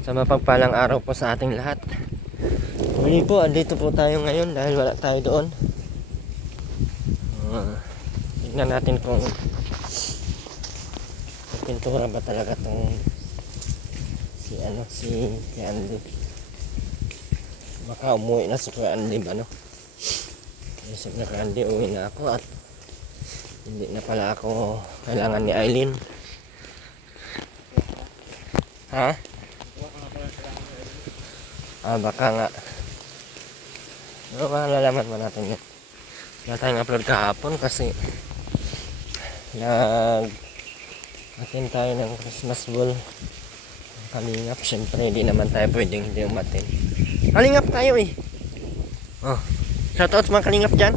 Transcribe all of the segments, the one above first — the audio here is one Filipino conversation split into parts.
Sa mapagpalang araw po sa ating lahat. Muli po, andito po tayo ngayon dahil wala tayo doon. Tignan natin kung pintura ba talaga tong si Kuya Andy. Baka umuwi na si Kuya Andy ba, no? Isip na Kuya Andy, uwi na ako at hindi na pala ako kailangan ni Eileen. Ha? Baka nga. No, malalaman mo natin yun. Wala tayong upload kahapon kasi atin tayo ng Christmas ball. Kalingap, syempre hindi naman tayo pwedeng hindi umatin. Kalingap tayo eh. Shoutout mga kalingap dyan.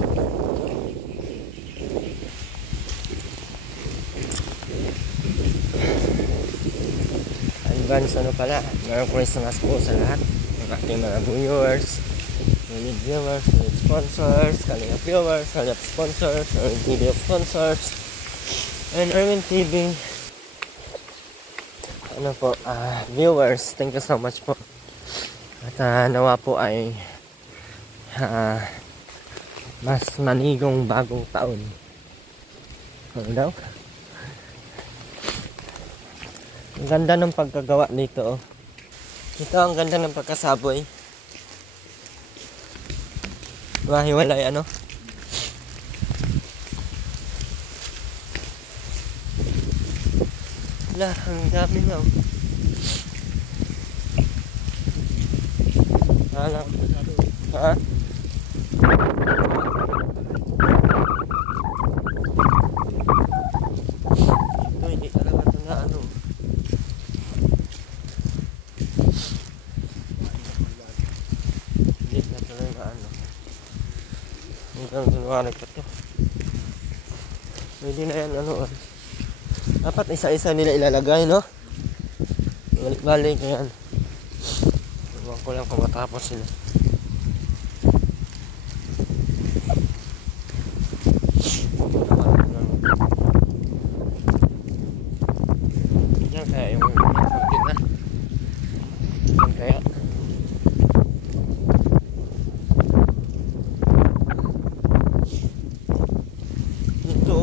Advance pala, Merry Christmas po sa lahat ng ating mga viewers, solid viewers, solid sponsors, kalingap viewers, kalingap sponsors, Erwin TV sponsors, and Erwin TV viewers. Thank you so much po. At nawa po ay mas manigong bagong taon. Ano daw? Ang ganda ng pagkagawa dito, oh. Ito ang ganda ng pagkasaboy. Mahiwalay ano. Wala, ang dami nga, oh. Alam. Ha? Ito hindi talaga ito na ano. Hanggang January pa to. Pwede na yan dapat isa-isa nila ilalagay, no? Balik-balik yan. Huwag ko lang kung matapos sila. Diyan kaya yung pagpit na. Diyan kaya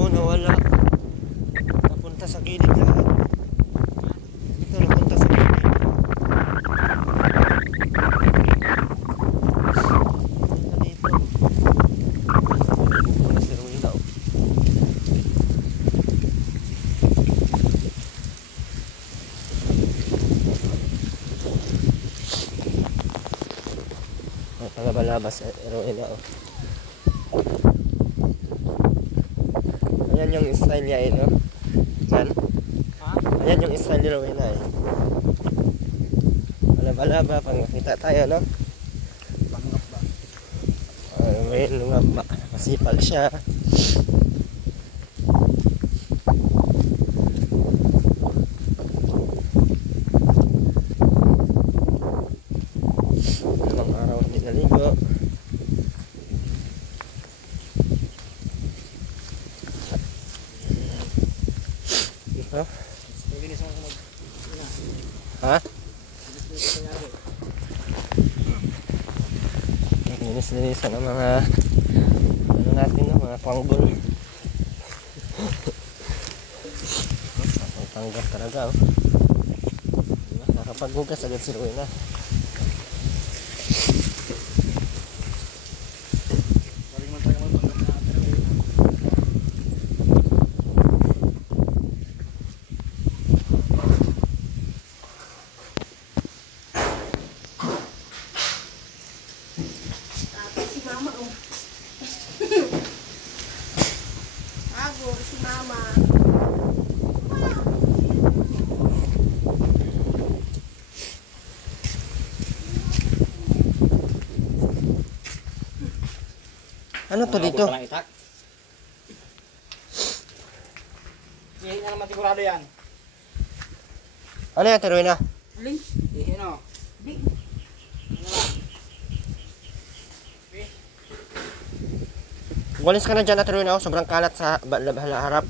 nawala, napunta sa gilid lahat. Ito napunta sa gilid. Dito nasiruin na, palabalabas eruin na, Ayan yung style niya, no? Diyan. Ayan yung style ni Rowena, eh. Balaba-laba, pag nakita tayo, no? Pangap ba? May lumap, masipag siya. Ilang araw hindi naligo. Ha? Linis-linisan ng mga natin, no? Mga pangbol. Ang tanggap talaga, oh. Diba? Nakapaghugas agad si Rowena. Si Mama. Ano to dito? Ihi na naman sigurado yan. Ano yan, Rowena? Ihi no. Walis ka na dyan, Rowena, sobrang kalat sa harap.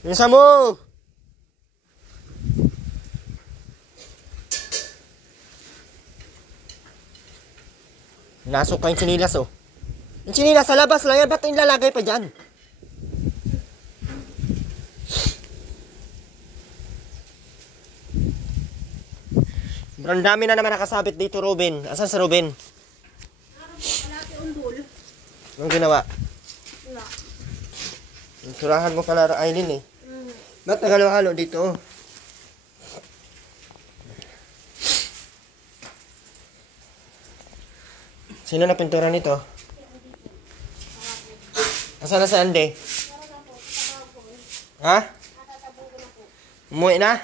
Bisa mo! Pinasok ka yung sinilas, oh. Yung sinilas sa labas lang yan. Ba't yung lalagay pa dyan? Ang dami na naman nakasabit dito, Ruben. Asan si Ruben? Wala si Undul. Anong ginawa? Wala. Surahan mo pala, Aileen, eh. Ba't nagalo-halo dito? Sino na pintura nito? Asan na si Ande? Ha? Umuwi na?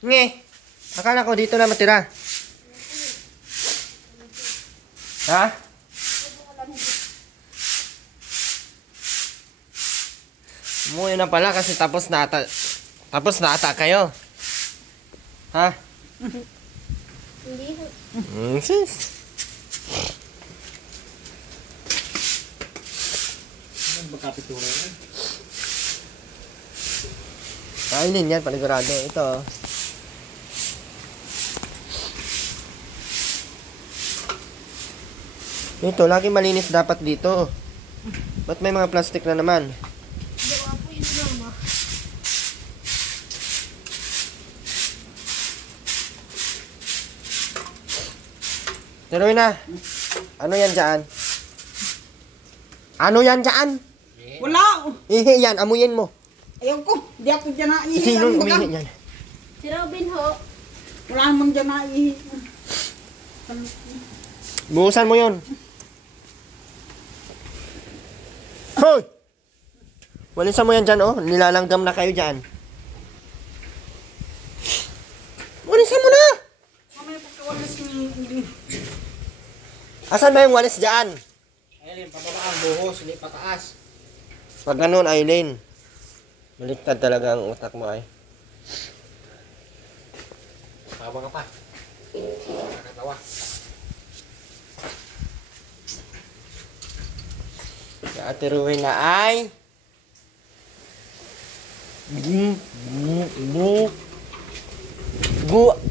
Nge. Akala ko dito na matira. Ha? Umuwi na pala kasi tapos na ata kayo. Ha? Hindi. Sis. Magkapitura yan. Kainin yan, panigurado. Ito. Ito, lagi malinis dapat dito. Ba't may mga plastic na naman? Gawa po yun, mama. Tuloy na. Ano yan dyan? Ano yan dyan? Wala! Ihi yan, amuyin mo. Ayaw ko. Di ako dyan naihi. Sino Ano ba ka? umihi yan? Si Robin ho. Wala namang dyan naihi. Buhusan mo yun. Hoy! Walisan mo yan dyan, oh. Nilalanggam na kayo dyan. Walisan mo na! Mamaya pagkawalas ni... Asan ba yung walis dyan? Aileen, pababa ang buhos, hindi pataas. Pag ganun, Aileen. Baliktad talaga ang utak mo, ay. Tawa ka pa. Nakakatawa. Si Ate Rowena ay...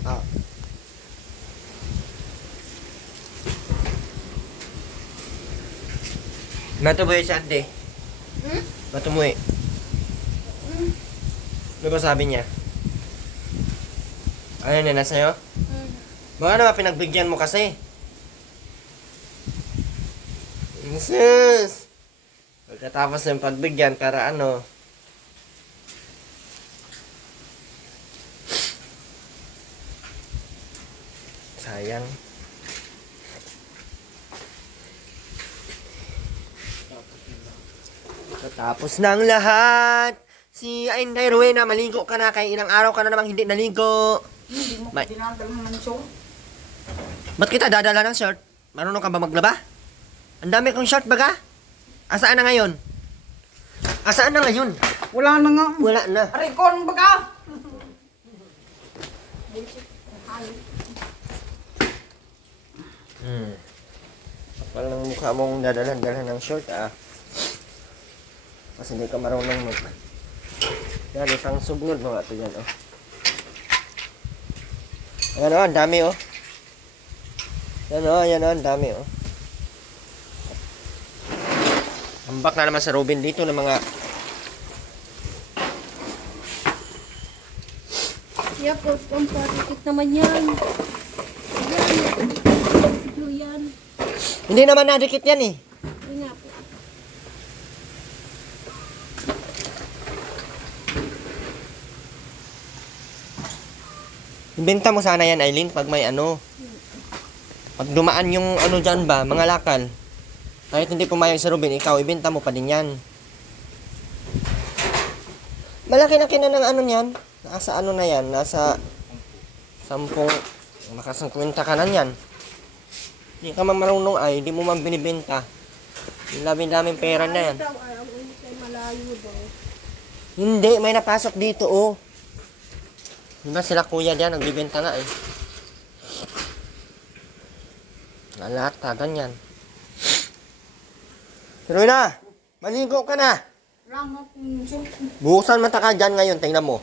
Ah. Matuloy si Ate. Matumuwi. Ano ba sabi niya? Ano na sa'yo? Baka naman pinagbigyan mo kasi. Sus! Pagkatapos ng pagbigyan, para ano? Sayang. Tapos na ang lahat. Si Inday Rowena, maligo ka na. Kaya ilang araw ka na namang hindi naligo. Hindi mo May- dinadala ng show. Ba't kita dadala ng short? Marunong ka ba maglaba? Ang dami kong short baga. Asaan na ngayon? Asaan na ngayon? Wala na nga. Wala na. Aray ko, ano ba ka? Kapal ng mukha mong dadalan-dalan ng short, ah. Kasi hindi ka marunong mag... Yan, isang sugnod mo nga ito yan, oh. Ayan, oh, ang dami, oh. Yan, oh, ang dami, oh. Ambak na naman sa Robin dito ng mga... Yeah po, pampatikit naman yan. Yan. Video yan. Hindi naman nadikit yan, eh. Hindi nga po. Ibenta mo sana yan, Aileen, pag may ano. Pag dumaan yung ano dyan ba, mga lakal. Kahit hindi pumayag sa Robin, ikaw, ibenta mo pa din yan. Malaki na kina ng ano yan. Nasa ano na yan, nasa 10, naka 50 ka na yan. Hindi ka man marunong ay, hindi mo man binibenta. Yung labing-daming pera na yan. Daw, ayaw ko hindi malayo daw. Hindi, may napasok dito, oh. Diba sila kuya dyan, nagbibenta nga eh. Nalata, ganyan. Pero na, maligo ka na. Wala nga kung show. Buhusan mata ka dyan ngayon, tingnan mo.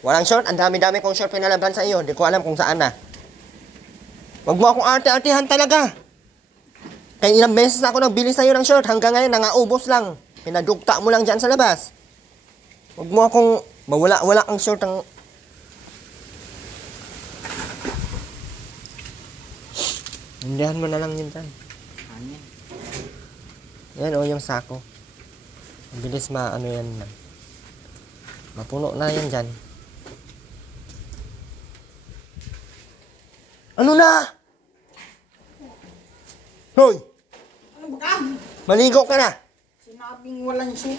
Walang short, ang dami-dami kong short pinalaban sa iyo. Hindi ko alam kung saan na. Wag mo akong arte-artehan talaga. Kaya ilang beses na ako nagbili sa'yo ng short, hanggang ngayon nangaubos lang. Pinadugta mo lang dyan sa labas. Huwag mo akong mawala-wala ang short ang... Hindihan mo na lang yun dyan. Yan o, yung sako. Bilis ano yan man. Mapuno na yan dyan. Ano na? Hoy! Ano ba ka? Maligo ka na! Sinabing walang shoot.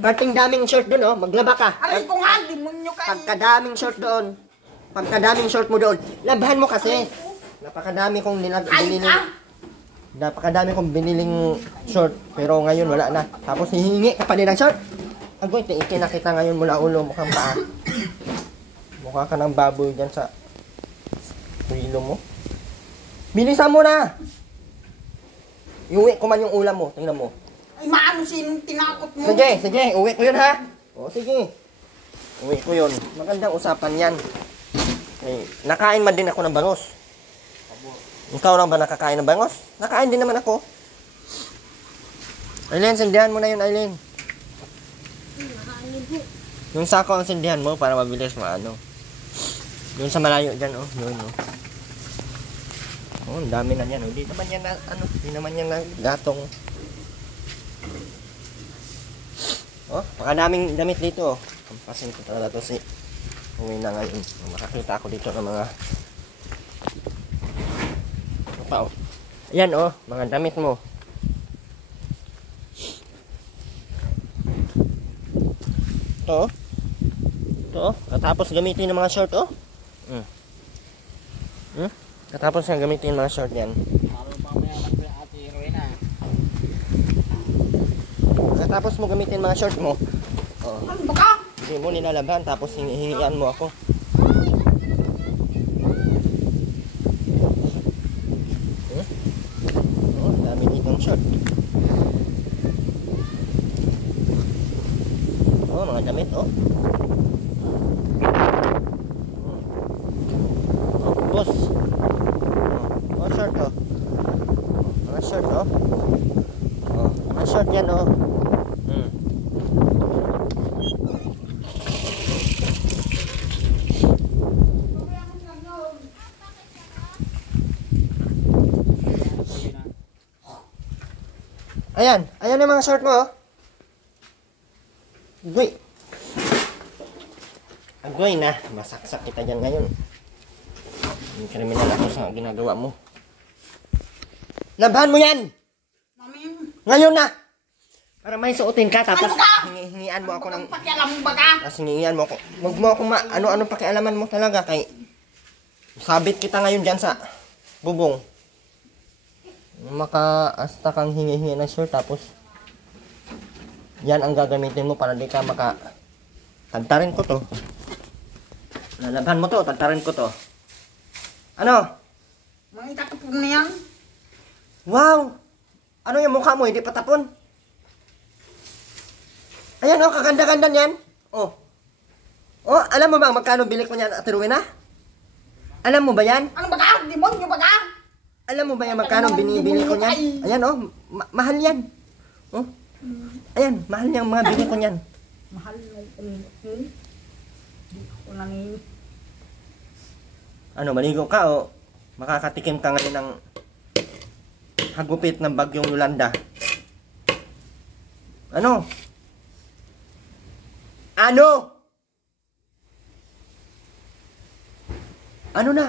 Parting daming short doon oh, maglaba ka. Aray ko nga, demonyo ka. Pagkadaming short doon. Pagkadaming short mo doon. Labhan mo kasi. Napakadami kong biniling. Napakadami kong biniling short. Pero ngayon wala na. Tapos hihingi ka pa din ng short. Agoy, ikinakita ngayon mula ulo. Mukhang paa. Mukha ka ng baboy dyan sa ulo mo. Bilisan mo na! Iuwi ko man yung ulam mo. Tingnan mo. Ay, maano sinong tinakot mo? Sige. Uwi ko yun ha. O, sige. Uwi ko yun. Magandang usapan yan. Eh, nakain man din ako ng bangos. Ikaw lang ba nakakain ng bangos? Nakain din naman ako. Aileen, sindihan mo na yun, Aileen. Nakain po. Yung sako ang sindihan mo para mabilis maano. Yung sa malayo dyan, oh. Yun, oh. Oh, ang dami na yan, oh. Di naman yan na, di naman yan na gatong. Oh, pakadaming damit dito, oh. Kampasin ko talaga to si uwi na ngayon. Makakita ako dito ng mga oh. Ayan oh, mga damit mo. Ito. Ito. Katapos gamitin ng mga short oh. Katapos nga gamitin ng mga short yan. Katapos mo gamitin mga short mo. Oh. Ano ba ka? Hindi mo nilalabhan tapos hingian mo ako. Short. Oh, mga damit, oh. Oh, boss. Oh, short, oh. Mga short, oh. Oh, mga short yan, oh. Ayan yung mga short mo, oh. Agoy na, masaksak kita dyan ngayon. Yung kriminal ako sa ginagawa mo. Labhan mo yan! Ngayon na! Para may suotin ka, tapos hingian mo ako ng... Pakialam mo ba ka? Tapos hingian mo ako. Huwag mo ako ano-ano pakialaman mo talaga kay... Sabit kita ngayon dyan sa bubong. Maka-asta kang hingi-hingi ng short tapos yan ang gagamitin mo para di ka tantarin ko to. Lalabhan mo to, tantarin ko to. Ano? Mga itatapon na yan. Wow! Ano yung mukha mo, hindi patapon? Ayan oh, kaganda-ganda niyan. Oh. Oh, alam mo ba magkano bili ko niyan, Ate Rowena? Alam mo ba yan? Ano ba ka? Demonyo ba ka? Alam mo ba yan magkano binibili ko niyan? Ayan oh, mahal yan. Oh. Ayan, mahal yung mga bili ko niyan. Mahal yung Di ako nangin. Ano, maligo ka o makakatikim ka ngayon ng hagupit ng bagyong Yolanda? Ano? Ano? Ano na?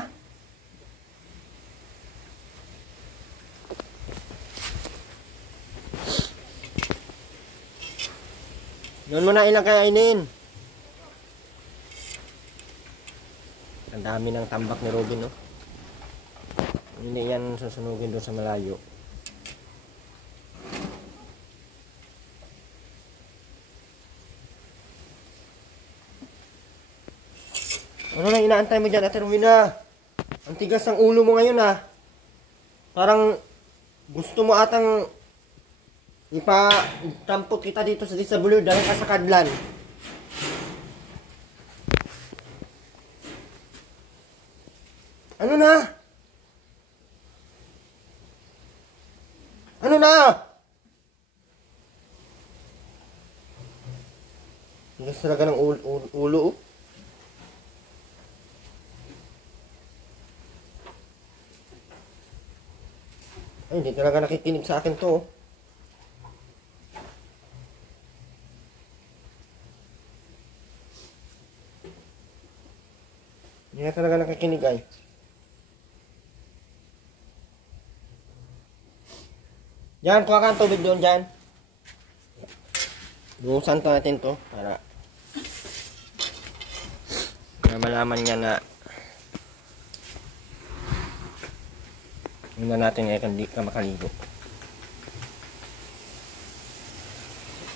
Doon mo na ilagay, Ainin. Ang dami ng tambak ni Robin, no? Hindi yan susunugin doon sa malayo. Ano na inaantay mo dyan, Ate Rowena? Ang tigas ng ulo mo ngayon, ha? Parang gusto mo atang ipatampot kita dito sa disabulod dahil ka sa kadlan. Ano na? na! Tigas talaga ng ulo, oh. Ay, hindi talaga nakikinig sa akin to, oh. Hindi na talaga nakikinig, ay. Diyan, kuha ka ng tubig doon, dyan. Buhusan to natin to para malaman niya na hindi na natin ngayon hindi ka makaligo.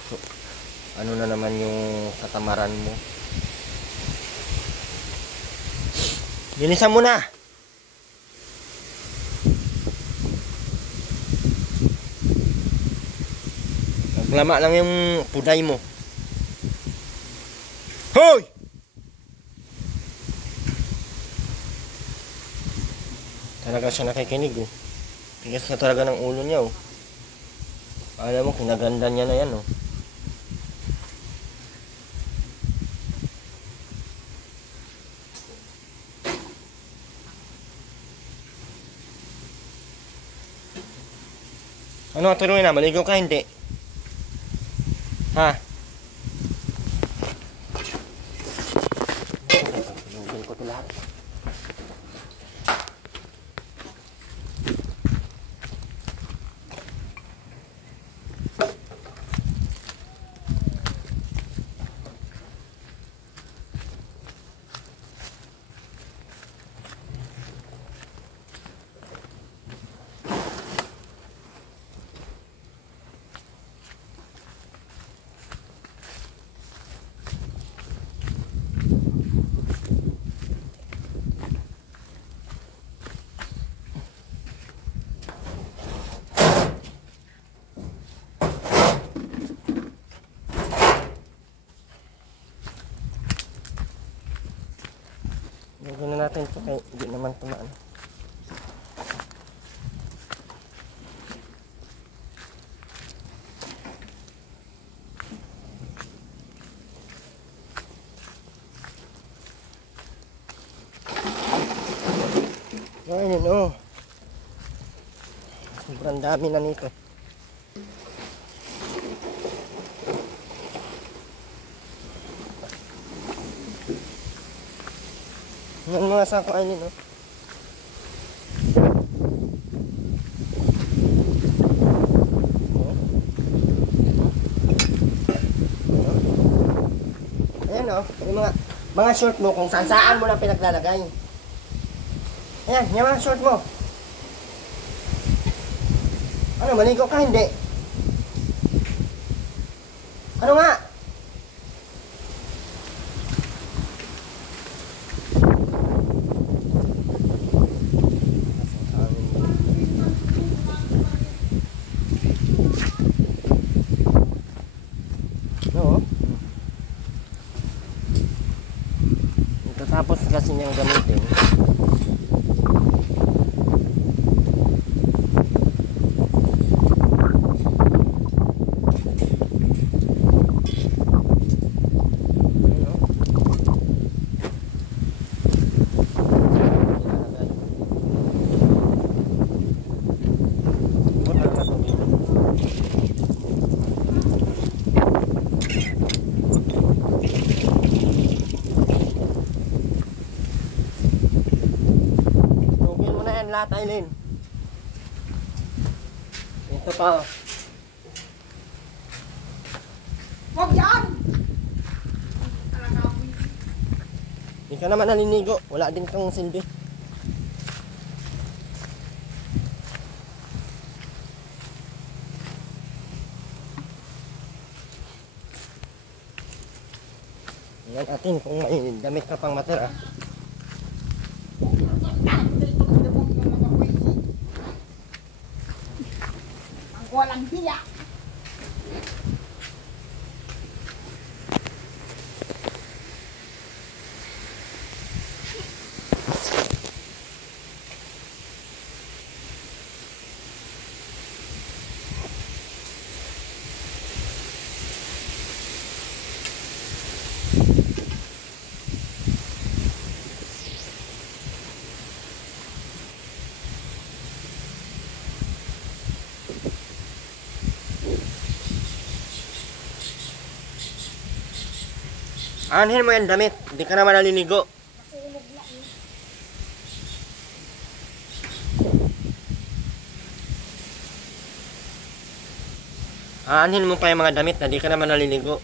So, ano na naman yung katamaran mo? Linisan mo na! Naglama lang yung puday mo. Hoy! Talaga siya nakikinig, oh. Tigas na talaga ng ulo niya, oh. Alam mo, kinaganda niya na yan, oh. Ano, turuin na? Maligo ka, hindi? Ha? Sunugin ko ito lahat. Lagyan na natin ito kaya hindi naman tumaan. Ayun, oh. Sobrang dami na nito. Yan mga sako ay nito. Ayan, oh. Yung mga short mo kung saan mo lang pinaglalagay. Ayan, yung mga short mo. Ano, maligo ka hindi? Ano nga? Tapos kasi niyang gamitin. Lahat Aileen. Ito pa. Wag yan! Hindi ka naman nalinigo. Wala din kang silbi. Tingnan natin kung may damit ka pang matira. Walang hiya. Anhin mo yan damit. Hindi ka naman naliligo. Aanhin mo pa yung mga damit na di ka naman naliligo.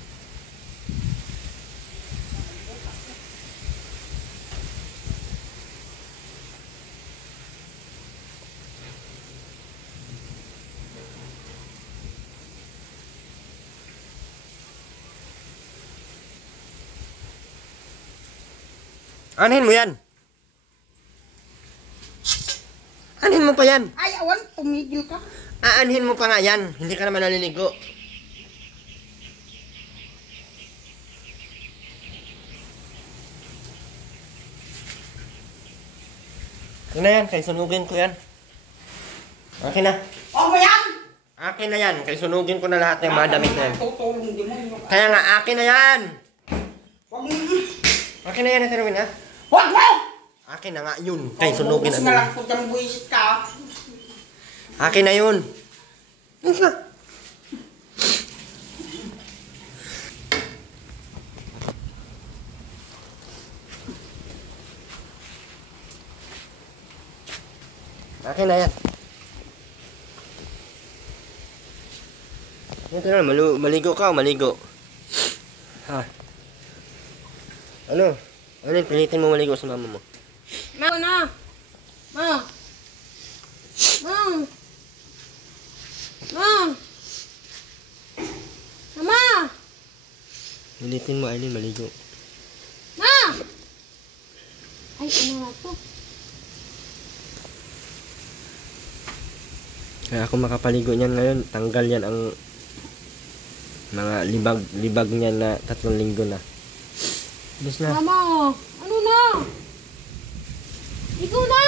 Aanhin mo yan. Aanhin mo pa yan. Ay, awan, tumigil ka. Aanhin mo pa nga yan. Hindi ka naman naliligo. Akin na yan, kay sunugin ko yan. Akin na. O ba yan? Akin na yan, kay sunugin ko na lahat ng mga damit na yan. Tutulong din mo. Kaya nga, akin na yan! Huwag mo. Akin na yan, Ate Rowena. Huwag mo! Akin na nga yun, kay sunugin Bubus na. na lang kung dyan buwisit ka. Akin na yun. Isa. Akin na yan. Ito na, maligo ka o maligo? Ha? Ano? Ano yung pilitin mo maligo sa mama mo? Ma na. Ma. Ma. Ma. Mama. Pilitin mo, Aileen, maligo. Ma. Ay, ano nga to? Kaya ako makapaligo niyan ngayon, tanggal yan ang mga libag niyan na 3 linggo na. Bis na. Mama, ano na? Ikaw na.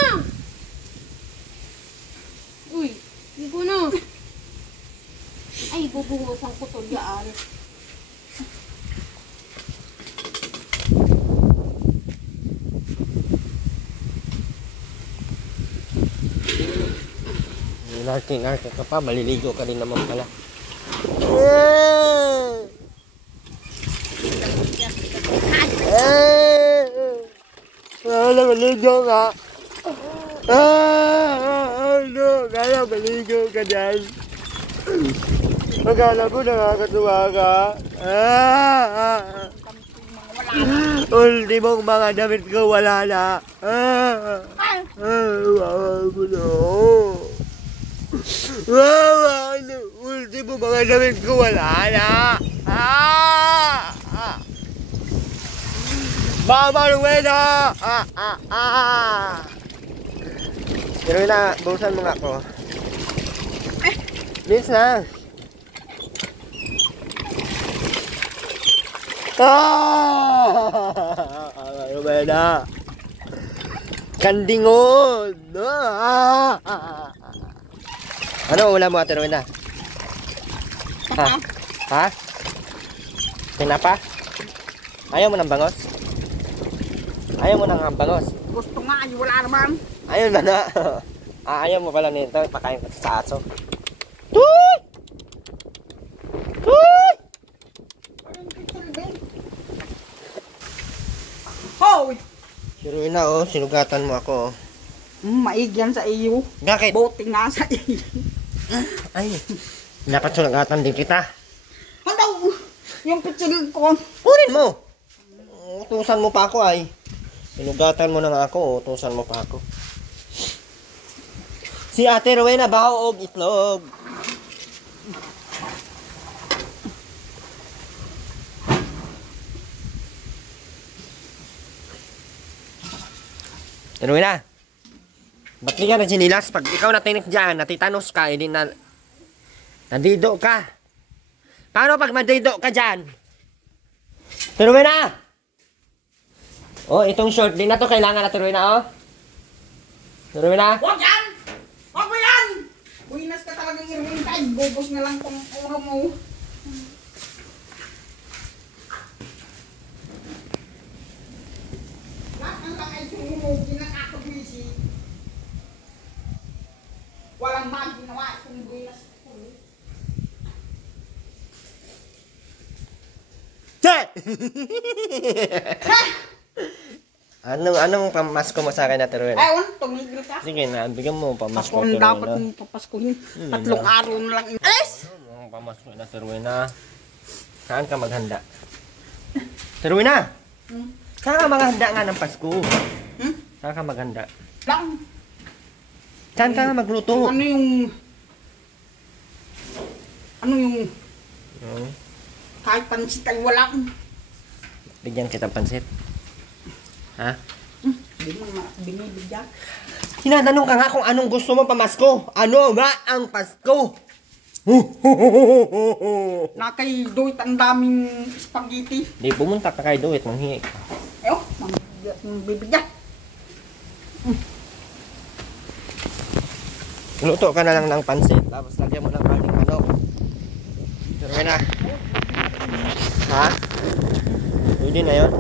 Uy, ikaw na. Ay, bubungusan ko to dyan. Narking-narking ka pa, maliligo ka rin naman pala. Kala maligo ka. Ano? Kala maligo ka dyan. Magkala mo nakakatuwa ka. Ultimong mga damit ko wala na. Wawa mo na. Wawa na. Ultimong mga damit ko wala na. Mama Rowena! Pero na, busan mo nga ako. Bilis na. Mama Rowena! Kandingon! Ano ulam mo, Ate Rowena? Ha? Tinapa? Ayaw mo ng bangos? Ayaw mo ng bangos? Gusto nga, ay wala naman. Ayun na na. Ayaw mo pala nito. Pakain ko sa aso. Tuy! Tuy! Hoy! Pero na oh, sinugatan mo ako. Maigyan sa iyo. Bakit? Buting nasa iyo. Ay, dapat sinugatan din kita. Ano? Yung pitsil ko. Kunin mo. Utusan mo pa ako ay. Sinugatan mo na nga ako, utusan mo pa ako. Si Ate Rowena baho og itlog. Ate Rowena, ba't di ka na sinilas? Pag ikaw natinik dyan, natitanos ka, hindi na nadido ka. Paano pag madido ka dyan? Ate Rowena! Oh, itong short din na to kailangan na tuloy na, oh. Tuloy na. Huwag yan! Huwag mo yan! Buinas ka talagang irwin kahit bubos na lang tong ulo mo. Lahat ng lang ay sumunog, kinakakabisi. Walang maginawa kung buinas ko. Che! Anong pamasko mo sa akin na Rowena? Ay, tumigil ka. Sige na, bigyan mo ang pamasko Pasko kay ang dapat Rowena. mong papaskuhin. 3 araw na lang. Alis! Ang pamasko na Rowena. Saan ka maghanda? Rowena! Saan ka maghanda nga ng Pasko? Saan ka maghanda? Lang. Saan ka magluto? Ano yung kahit pansit ay walang. Bigyan kita pansit. Ha? Hindi mo binibigyan. Tinatanong ka nga kung anong gusto mo pamasko. Ano ba ang Pasko? Na kay Doit ang daming spaghetti. Di pumunta ka kay Duit, manghingi ka. Ayo, bibigyan. Luto ka na lang ng pansit, tapos lagyan mo ng kaling manok. Pero na. Ha? Pwede na yun?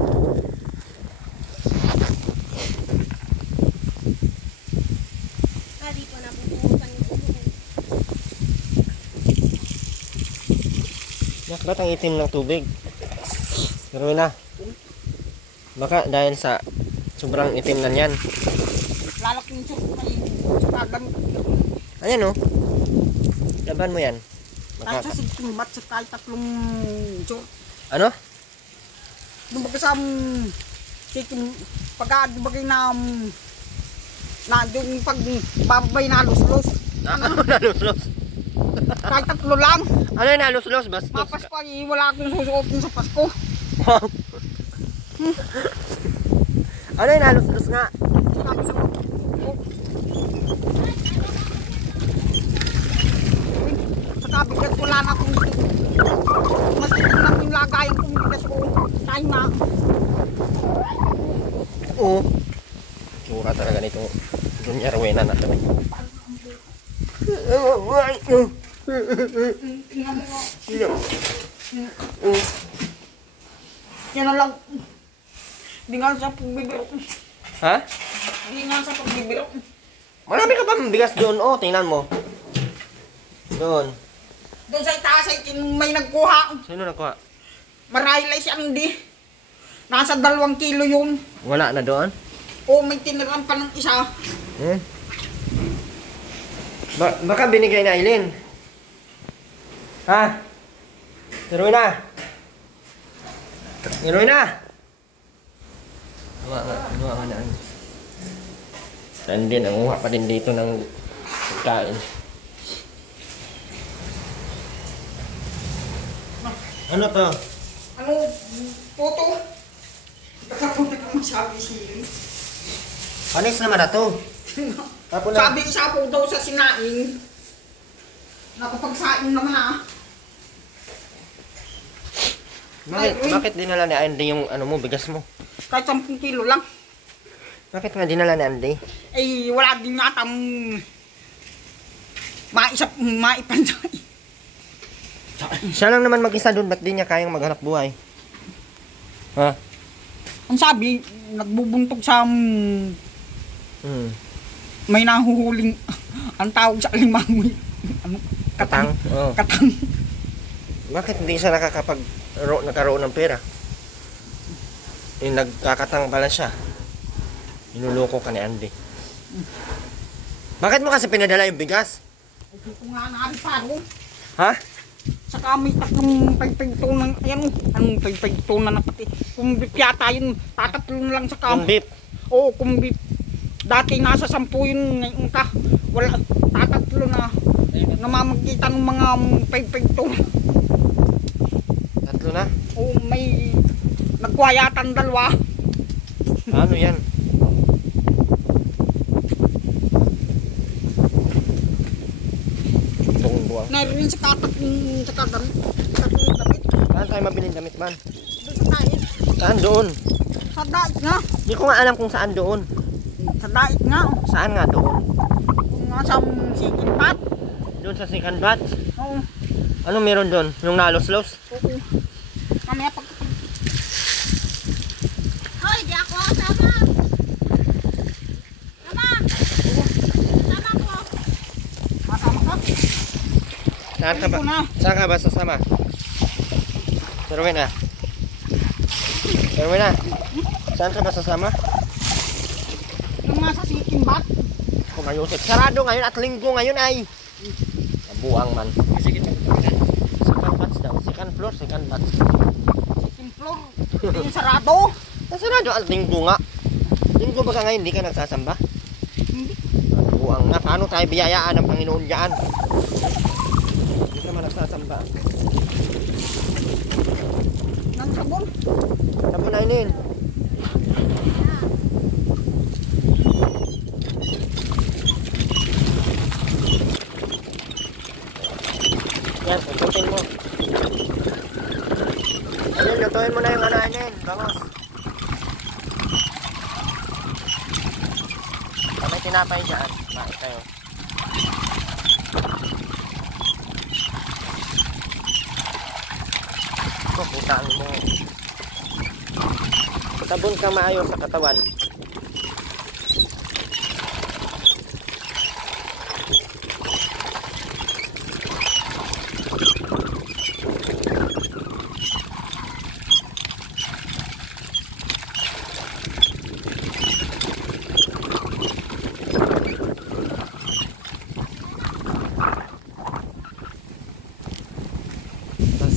Hindi ko na bubuhusan yung buhok. Yak, ba't ang itim ng tubig? Pero na. Baka dahil sa sobrang itim na yan. Lalaking siya may sapagan. Ayan o. Laban mo yan. Kahit Baka, sa sigtimbat sa kahit 3 short. ano? Nung baga sa chicken, pag-aadibagay na yung pag bababay na halos-los. Ano naluslos? Kahit 3 lang. Ano yung naluslos? Bastos Mapas ka. ko ay wala akong susuotin sa Pasko. Ano yung naluslos nga? Sabi na ako, sa kabigat wala na akong mas ito lang yung lagayan kong bigas ko. Tayo na. Oo. Tsura talaga nito. Dunya Rowena na ito. Tingnan mo nga. Yan na lang. Di nga sa pagbibiro. Ha? Di nga sa pagbibiro. Marami ka pa bigas doon. Oh, tingnan mo. Doon. Doon sa itaas ay may nagkuha. Sino nakuha? Marahil ay si Andy. Nasa 2 kilo yun. Wala na doon? O may tiniram pa ng isa. Hmm? Baka binigay na Aileen. Ha? Rowena! Rowena! Ano nga na. Nandun, nanguha pa din dito ng pagkain. Ano to? Ano? Toto? Nakapunta ka masabi siya. Panis naman na to. Tapos na. Sabi isa po daw sa sinaing. Nakapagsaing naman ah. Bakit dinala ni Andy yung ano mo, bigas mo? Kahit 10 kilo lang. Bakit nga dinala ni Andy? Eh wala din yatang maipansay. Siya lang naman mag-isa doon, ba't di niya kayang maghanap buhay? Ha? Ang sabi, nagbubuntog sa may nahuhuling ang tawag sa alimangoy. Ano? Katang? Oo. Katang. Bakit hindi siya nagkaroon ng pera? Nagkakatang pala siya. Inuloko ka ni Andy. Bakit mo kasi pinadala yung bigas? Hindi ko nga nakaparo. Ha? Saka may 3 pagpagto ng, ayan o, anong pagpagto na pati. Kung beef yata yun, tatatlo na lang sa Yung beef. Oo, kung beef. Dati nasa 10 yun, ngayon ka. Wala, tatatlo na. Namamagitan ng mga pagpagto. Tatlo na? Oo, may nagkwayatan 2. Ano yan? Buwang-buwang. Naririn sa katak yung sa damit. Damit. Saan tayo mabiling damit man? Doon sa dait. Saan doon? Sa dait nga. Hindi ko nga alam kung saan doon. Sa dait nga. Saan nga doon? Kung nga sa sikin pat. Doon sa second bat? Oo. Anong meron doon? Yung nalos-los? Oo. Mamaya pag... Hoy, di ako sama. Sama. Sama ko. Masama ka. Saan ka ba? Ayun ko na. Saan ka ba sasama? Pero na. Erwin na, saan ka ba sasama? Yung nasa siking bat. Kung ayusip, sarado ngayon at linggo ngayon ay. Nabuang man. Second batch daw, second floor, second batch. Siking floor. Hindi yung sarado. Sarado at linggo nga. Linggo ba ka ngayon, hindi ka nagsasamba? Hindi. Nabuang nga, paano tayo biyayaan ng Panginoon dyan? Hindi ka man nagsasamba. Nang sabon. Sabon na inin. Yan, tututin mo. Ayun, lutuin mo na yung ano inin. Bangos. May tinapay dyan. Bakit tayo? Puputaan mo. Sabon ka maayos sa katawan.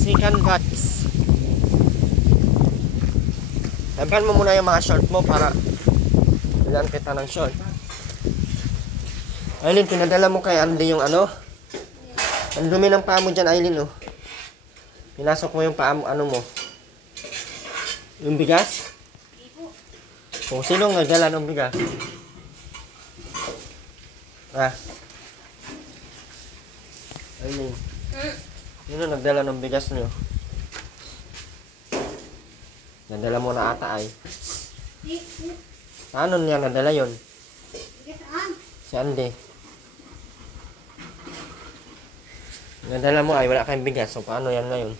Second batch. Laban mo muna yung mga short mo para ilan kita ng short. Aileen, pinadala mo kay Andy yung ano? Ang dumi ng paa mo dyan, Aileen, oh. Pinasok mo yung paa mo, ano mo? Yung bigas? Kung sino nagdala ng bigas? Ah. Aileen. Sino nagdala ng bigas niyo? Nadala mo na ata ay. Paano niya nadala yun? Si Andy. Nadala mo ay wala kayong bigas. So paano yan ngayon?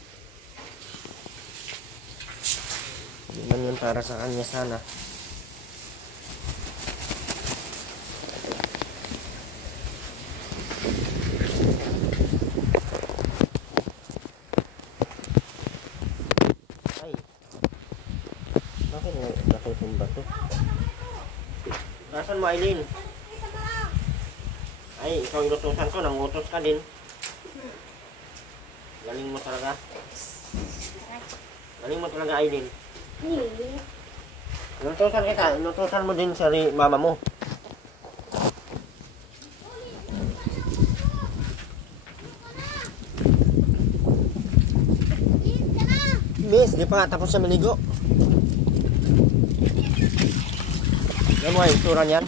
Hindi man yun para sa kanya sana. Nasaan mo, Aileen? Ay, ikaw inutusan ko, nangutos ka din. Galing mo talaga. Galing mo talaga, Aileen. Inutusan kita, inutusan mo din sa mama mo. Miss, di pa nga tapos siya maligo. Yan mo yung tura niyan.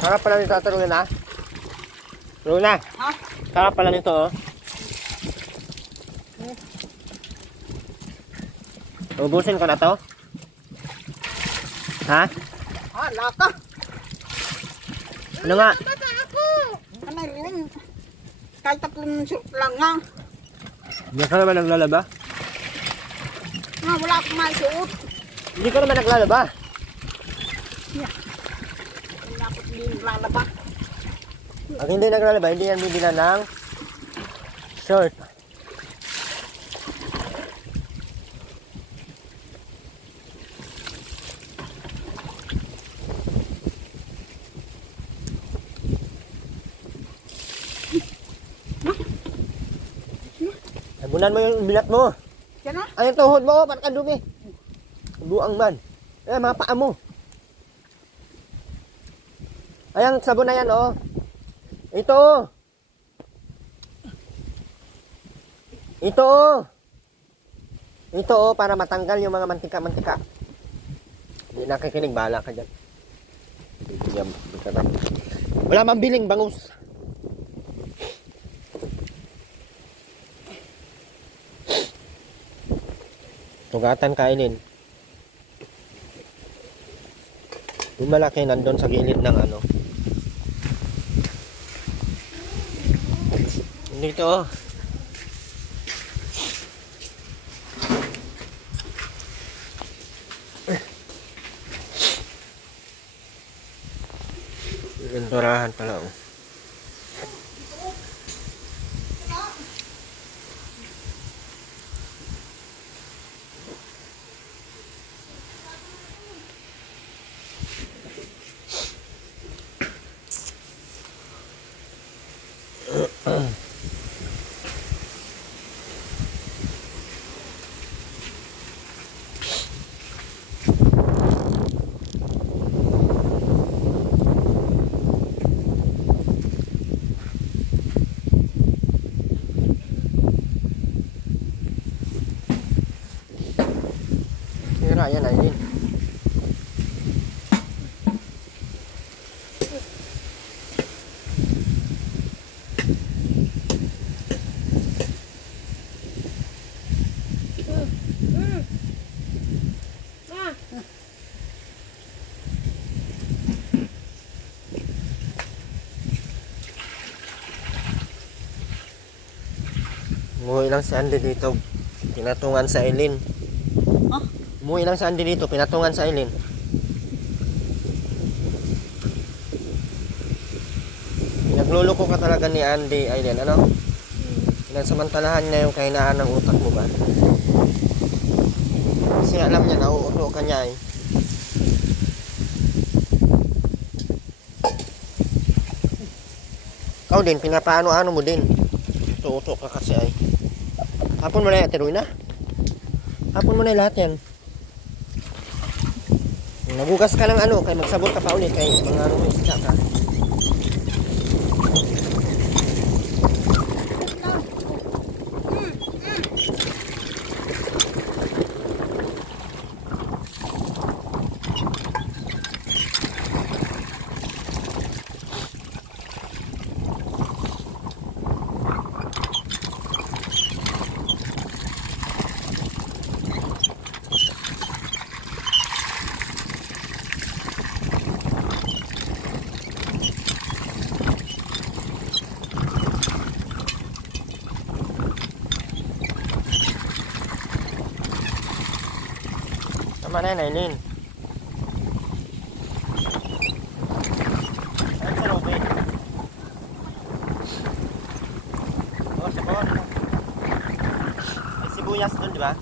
Sarap pala nito, Ate Runa. Runa, Ha? sarap pala nito, oh. Ubusin ko na to. Ha? Ah, laka. Ano nga? Kanay rin. Kahit 3 short lang nga. Hindi ka naman naglalaba? Ah, wala akong maisuot. Hindi ka naman naglalaba? Wala akong hindi naglalaba. Pag hindi naglalaba, hindi yan bibila ng short. Abunan mo yung bilat mo. Yan na. Ay, yung tuhod mo, parang kadumi. Buang man. Eh, mga paa mo. Ay, ang sabon na yan, oh. Ito, oh. Ito, oh. Ito, oh, para matanggal yung mga mantika-mantika. Hindi nakikinig, bahala ka dyan. Wala mang biling bangus. Tugatan kainin. Yung malaki nandun sa gilid ng ano. Dito, oh. Ganturahan pala, oh. sira yan, Aileen. Ah. Umuwi lang si Andy dito. Pinatungan sa Aileen. Ah? Umuwi lang si Andy dito. Pinatungan sa Aileen. Pinagluloko ka talaga ni Andy, Aileen. Ano? Pinagsamantalahan niya yung kahinaan ng utak mo ba? Kasi alam niya, nauuto ka niya eh. Ikaw din, pinapaano-ano mo din. Uto-uto ka kasi ay. Hapon mo na yan, tiruin na. Hapon mo na lahat yan. Nagugas ka ng ano, kay magsabot ka pa ulit, kay mga ano isda ka. Tama na yan, Aileen. Ayan sa loob eh. Oh, sabon. May sibuyas dun, di ba?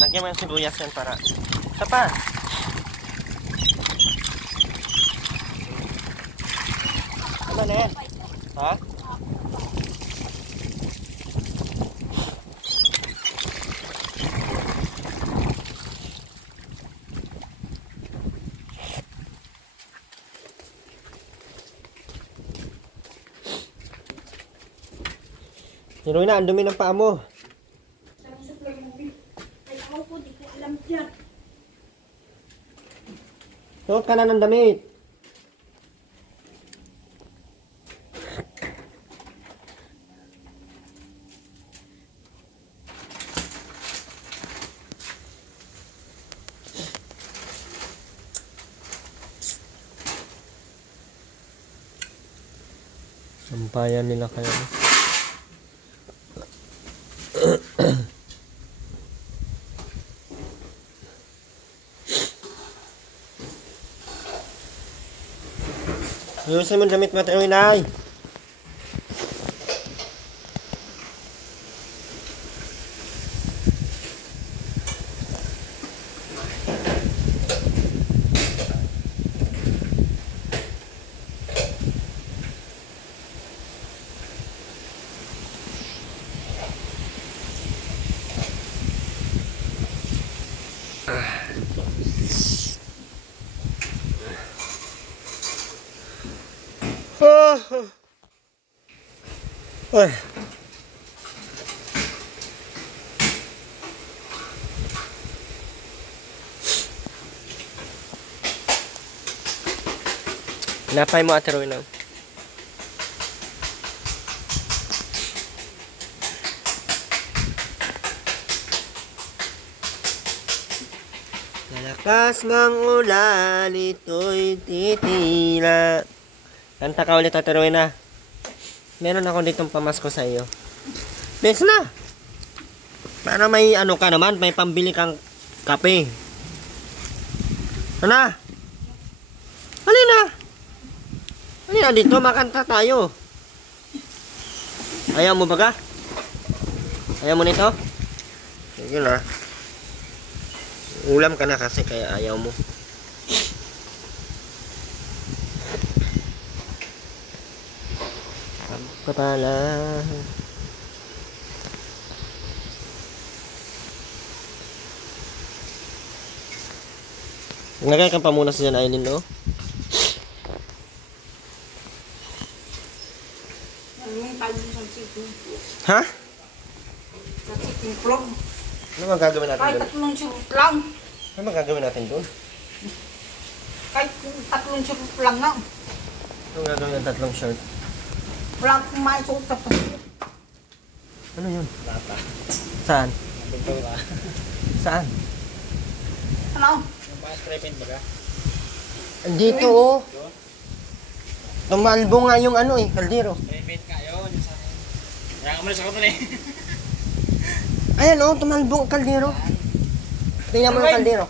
Lagyan mo yung sibuyas yan para... Isa pa! Tama na yan. Ha? Tiroy na, ang dumi ng paa mo. Sabi sa Playmobil. Ay, ako po, di ko alam yan. Suot ka na ng damit. Sampayan nila kaya. Ayusin mo damit mo, Inay. Uy. Napay mo, Ate Rowena. Lalakas ng ulan, ito'y titila. Kanta ka ulit, Ate Rowena. Meron ako ditong pamasko sa iyo. Bes na! Para may ano ka naman, may pambili kang kape. Ano? Halina! Halina dito, makanta tayo. Ayaw mo baga? Ayaw mo nito? Sige na. Ulam ka na kasi kaya ayaw mo. Kapala. Nagay ka pa muna sa dyan, Aileen, no? Ano yung tayo sa chicken? Ha? Sa chicken frog. Ano magagawin natin Kahit doon? 3 surut lang. Ano magagawin natin doon? Kahit 3 surut lang nga. Ano gagawin ng 3 short? Wala akong maisuot sa puso. Ano yun? Saan? Saan? Ano? Dito oh. Tumalbo nga yung ano eh, kaldero. Ayan oh, tumalbo ang kaldero. Tingnan mo yung kaldero.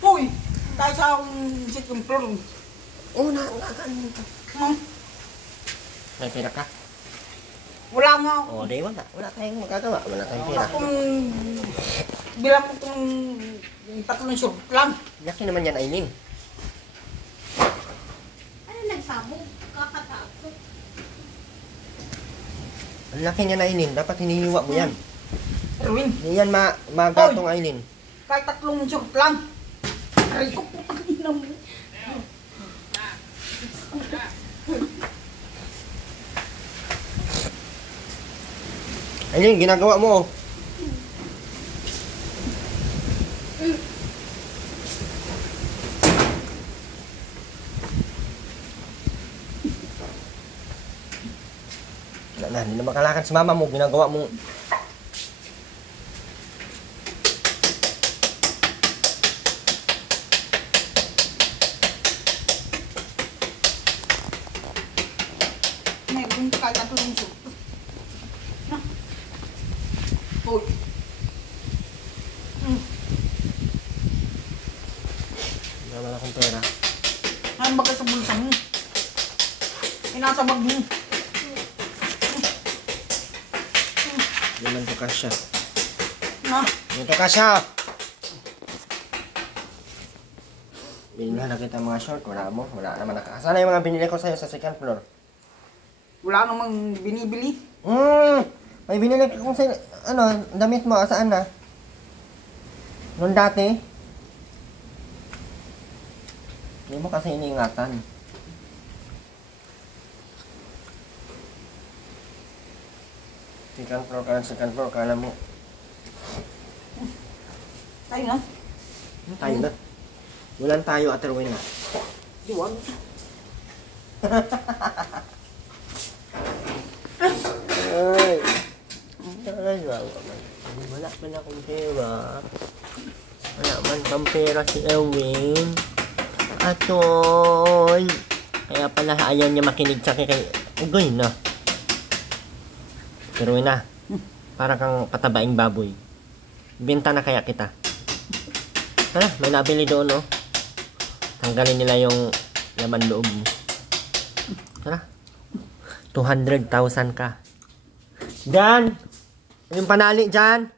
Uy! Tayo sa second floor. Oh, nakakaano ito. May pera ka? Wala nga. Oh, di wala. Wala tayong magagawa. Wala tayong pera. Kung bilang mo itong 3 surut lang. Laki naman yan, Aileen. Ano nagsabog? Kakatakot. Ang laki niya, Aileen. Dapat hinihiwa mo yan. Erwin, Hindi yan magatong, Aileen. kahit 3 surut lang. Aray ko po kanina mo. Aileen, ginagawa mo oh. Wala na, hindi na makalakad si mama mo. Ginagawa mo. Meron kahit 3 surut. Uy. Wala naman akong pera. Ano ba kayo sa bulsa mo? Nasa bag mo. Hindi man ito kasya. Na? Ito kasya! Binilhan na kita mga short. Wala mo. Wala naman naka. Sana yung mga binili ko sa'yo sa second floor. Wala namang binibili. May binili ko sa ano, damit mo, saan na? Noon dati? Hindi mo kasi iniingatan. Second floor, kala mo. Tayo na. Tayo na. Walang tayo at Erwin na. Diwan. Ay! Ay, wala man akong pera. Wala man kang pera si Erwin. Atoy! Kaya pala ayaw niya makinig sa akin kay Ugoy na. Erwin na. Para kang patabaing baboy. Benta na kaya kita. Tara, may nabili doon oh. Tanggalin nila yung laman loob. Tara. 200,000 ka. Diyan! Yung panali dyan!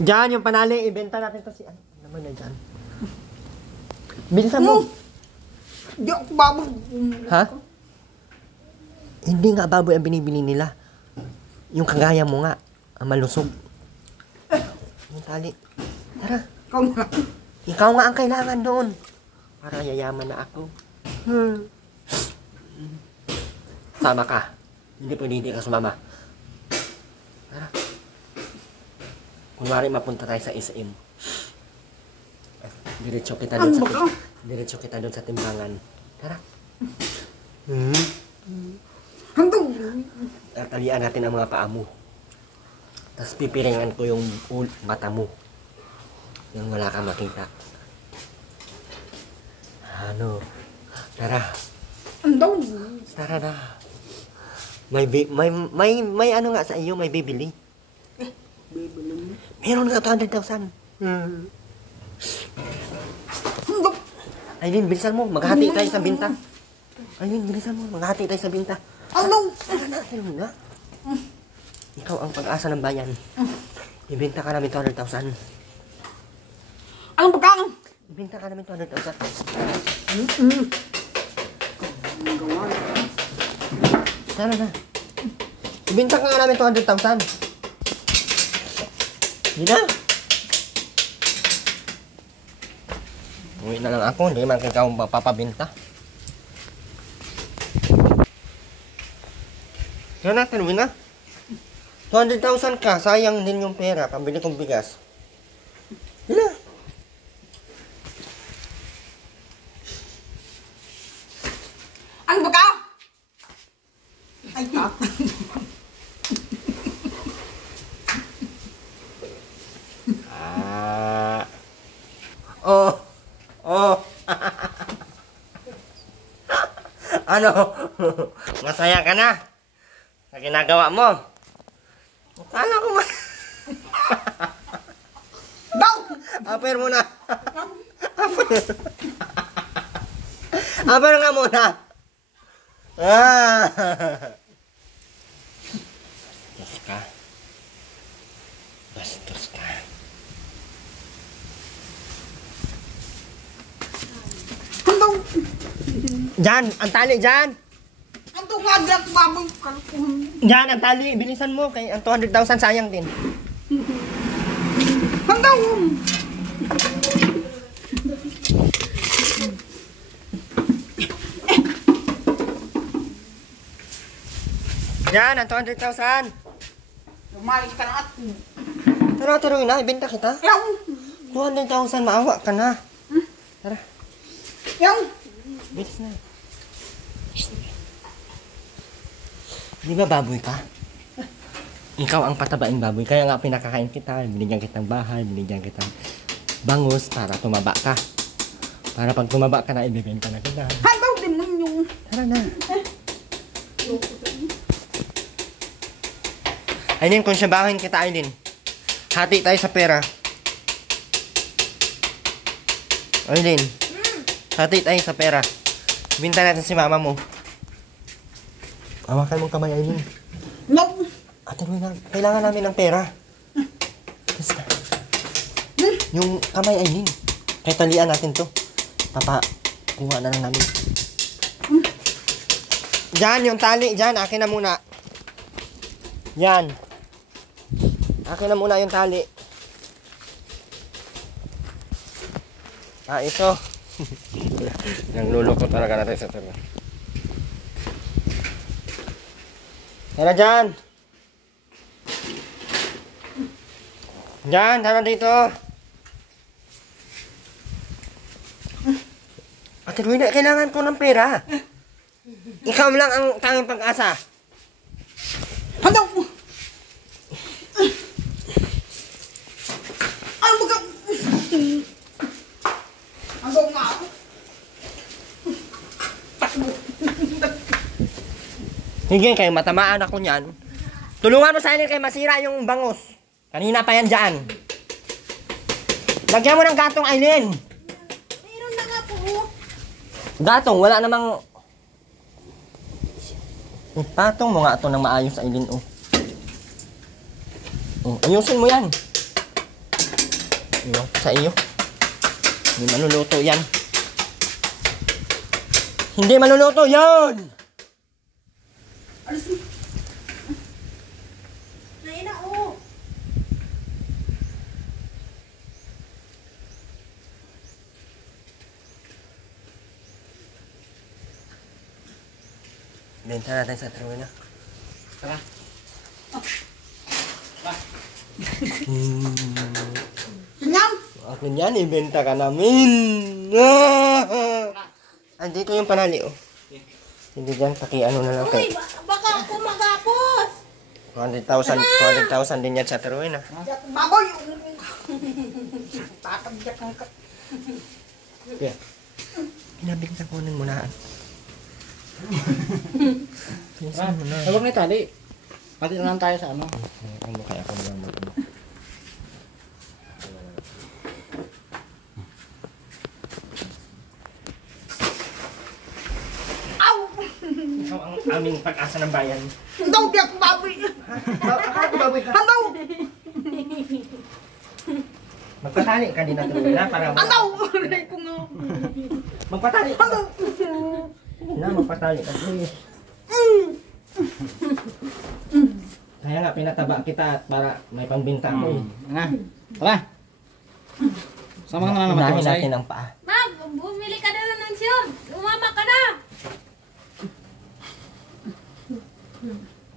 Dyan, yung panali. Ibenta natin to si... Ano naman na dyan? Bilisan mo! Di ako baboy. Ha? Hindi nga baboy ang binibili nila. Yung kagaya mo nga. Ang malusog. Yung tali. Tara. Ikaw na. Ikaw nga ang kailangan doon. Para yayaman na ako. Sama ka. Hindi pwede hindi ka sumama. Tara. Kunwari mapunta tayo sa SM. Diretso kita doon sa diretso kita doon sa timbangan. Tara. Hanggang. Tatalian natin ang mga paa mo. Tapos pipiringan ko yung mata mo. Yung wala kang makita. Ano? Tara. Andaw. Tara na. May ano nga sa iyo, may bibili. Bibili mo. Meron nga 200,000. Andaw. Aileen, bilisan mo. Maghati tayo sa binta. Aileen, bilisan mo. Maghati tayo sa binta. Andaw. Tara na, tara na. Ikaw ang pag-asa ng bayan. Ibenta ka namin 200,000. Anong pagkang? Ibenta ka namin 200,000. Tara na. Ibenta ka nga namin 200,000. Hindi na. Uwi na lang ako. Hindi man ikaw papabenta. Tara na, tanuwi na. 200,000 ka, sayang din yung pera, pambili kong bigas. Hala. Ano ba ka? Ay, ka. Oh. Oh. Ano? Masaya ka na? Sa ginagawa mo? Akala ko Daw! Aper muna. Aper nga muna. Bastos ka. Bastos ka. Ano? Jan, ang tali dyan. Ano nga dyan, baboy? Jan, ang tali. Bilisan mo. Kay ang 200,000 sayang din. Ano? Jan, ang 200,000. Lumalis ka na at... Tara, na. Ibenta kita. Yaw! 200,000. Maawa ka na. Tara. Yaw! Bilis na. Di ba baboy ka? Ikaw ang patabaing baboy. Kaya nga pinakakain kita. Binigyan kitang bahay. Binigyan kitang bangus para tumaba ka. Para pag tumaba ka na, ibibenta na kita. Ano demonyo? Tara na. Aileen, kung siyabahin kita, Aileen. Hati tayo sa pera. Aileen. Hati tayo sa pera. Binta natin si mama mo. Hawakan mong kamay, Aileen. No! Ate Rowena, kailangan namin ng pera. Basta. Yung kamay, Aileen. Kaya talian natin to. Kuha na lang namin. Diyan, yung tali. Diyan, akin na muna. Yan. Akin na muna yung tali. Ito. Nangluloko talaga natin sa tali. Tara dyan. Dyan, tara dito. Ate Rowena, kailangan ko ng pera. Ikaw lang ang tanging pag-asa. Ano? Ano ba ka? Ano nga? Sige, kayo matamaan ako niyan. Tulungan mo sa akin kayo masira yung bangus. Kanina pa yan dyan. Lagyan mo ng gatong, Aileen. Mayroon na nga po. Gatong, wala namang... Patong mo nga ito ng maayos, Aileen, oh. Ayusin mo yan. Sa iyo. Hindi maluluto yan. Hindi maluluto yan! Alis mo. Naina, oh. Benta natin sa Rowena. Tara. Ganyan. Akin yan, ibenta ka namin. Andito yung panali, oh. Hindi dyan, ano na lang Uy, kayo. baka ako magapos. 200,000 din yan sa Rowena. Baboy. Tatagyak ng ka. Yeah. Pinabinta ko ng munaan. Pinsan mo na. Huwag na tali. Pati na lang tayo sa ano. Ano kaya ako naman mo? Aw! Ikaw ang aming pag-asa ng bayan. Daw, di ako baboy. Akala ko baboy ka. Ano? Magpatali ka din na Rowena para Ano? Aray ko nga. magpatali ka. Ano? Magpatali ka, please. Kaya nga, pinataba kita at para may pambinta ko. Nga. Tara. Sama ka na naman Unahin tayo. natin ang paa. Mag, bumili ka na ng siyod. Umama ka na.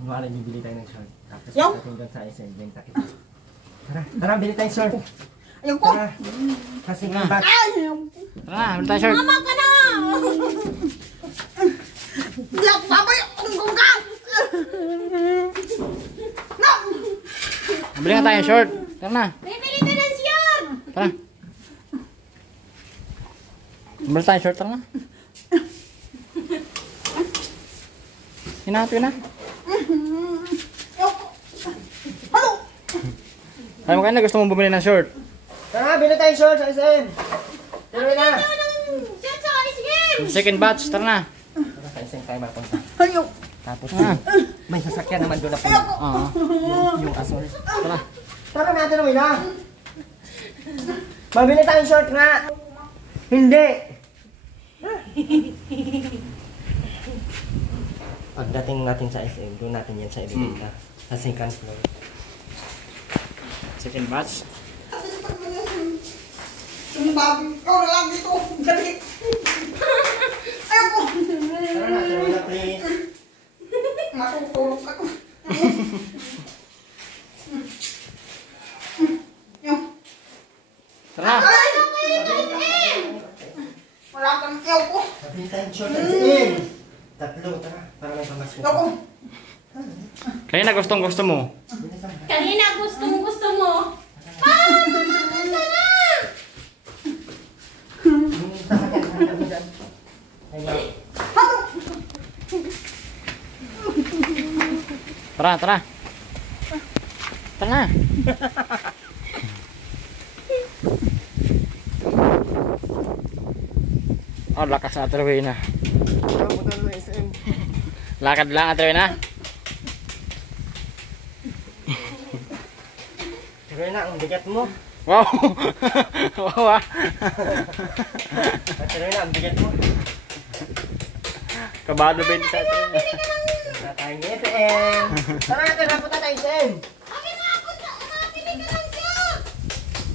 Kunwari, bibili tayo ng short. Tapos Yaw! pagdating doon sa SM, benta kita. Tara, bili tayo short. Ayoko. Tara. Kasi nga bat. Tara, bili tayo short. Mama ka na! Hindi ako babay. Ang ka. No! Bili nga tayo ng short. Tara na. Bibili ka ng short! Tara. Bili tayo ng short. Tara na. Hinapin na. Ayoko. Ano? Sabi mo kanina gusto mong bumili ng short. Tara, bili tayo short sa SM. Tuloy na. Ito ng short sa ice cream! Second batch. Tara na. Tara, sa SM tayo mapunta. Ayoko. Tapos Ah. may sasakyan naman doon na puno. Oo. Yung asol. Tara. Tara natin naman na. Mabili tayong short nga. Hindi. Pagdating natin sa SM, doon natin yan sa ibibenta. Sa second floor. Second batch. Yung babi. Ikaw na lang dito. Galit. Ayoko. Tara na, tuloy na please. Matutulog ako. Yung. Tara. Wala kang ayoko. Mabili tayong short sa SM. Tatlo, tara. Para may pamasko. Ayoko. Kanina gustong gusto mo. Kanina gusto mo. Mama! Ka na! Yung sasakyan natin dyan. Ayun. Tara, tara. Tara na. Oh, lakas na Aterway na. Tara, punta na sa SM. Lakad lang Aterway na. Tuloy na, ang bigat mo. Wow. Wow ah. Tuloy na, ang bigat mo. Kabado ba yun sa Aterway? Punta tayo ng SM. Tara, tara, punta tayo sa SM. Sabi mo ako sa umabili ka ng short!